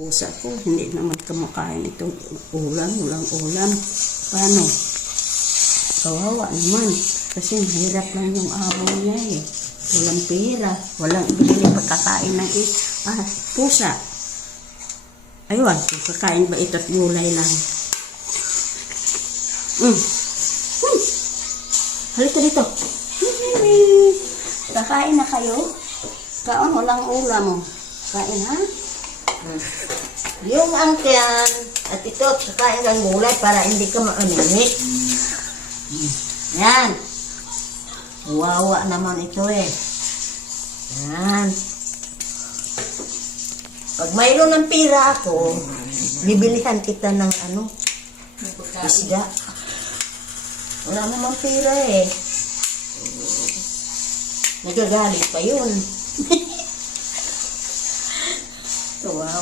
pusa ko, hindi naman kumakain itong ulam, walang ulam. Paano? Kawawa naman. Kasi mahirap lang yung araw niya eh. Walang pera, walang ibili pagkakain ng pusa. Ayun, kakain ba ito't gulay lang? Halika dito. Kakain na kayo? Kaon, walang ulam mo. Kain ha? Yung angkyan at ito, kakain ng gulay para hindi ka maaninit. Yan. Wawa naman ito eh. Yan. Pag mayroon ng pira ako, bibilihan kita ng isda. Wala namang pira eh. Nagagalit pa yun. Kawawa.